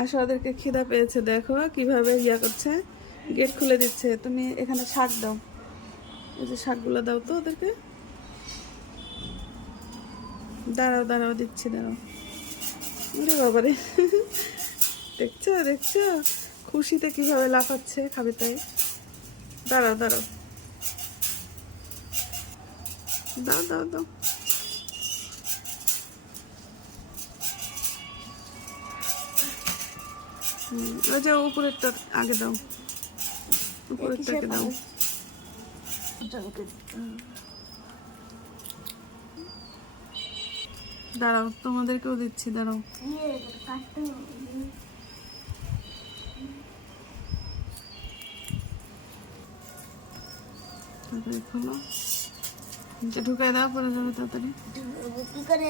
আসো, ওদেরকে খিদা পেয়েছে, দেখো কিভাবে ইয়া করছে, গেট খুলে দিচ্ছে। তুমি এখানে শাক দাও, এই যে শাকগুলো দাও তো ওদেরকে। দাঁড়াও দাঁড়াও, দিচ্ছি, দাঁড়াও। ওরে বাবারে, দেখছো দেখছো, খুশিতে কিভাবে লাফাচ্ছে, খাবে তাই। দাঁড়াও দাঁড়াও, দাও দাও দাও। ওই যে উপরেরটা আগে দাও, উপরেরটাকে দাও। দাঁড়াও, তোমাদেরকেও দিচ্ছি, দাঁড়াও। তাড়াতাড়ি খোলো, নিচে ঢুকাই দাও, পরে যাবে তাড়াতাড়ি। কি করে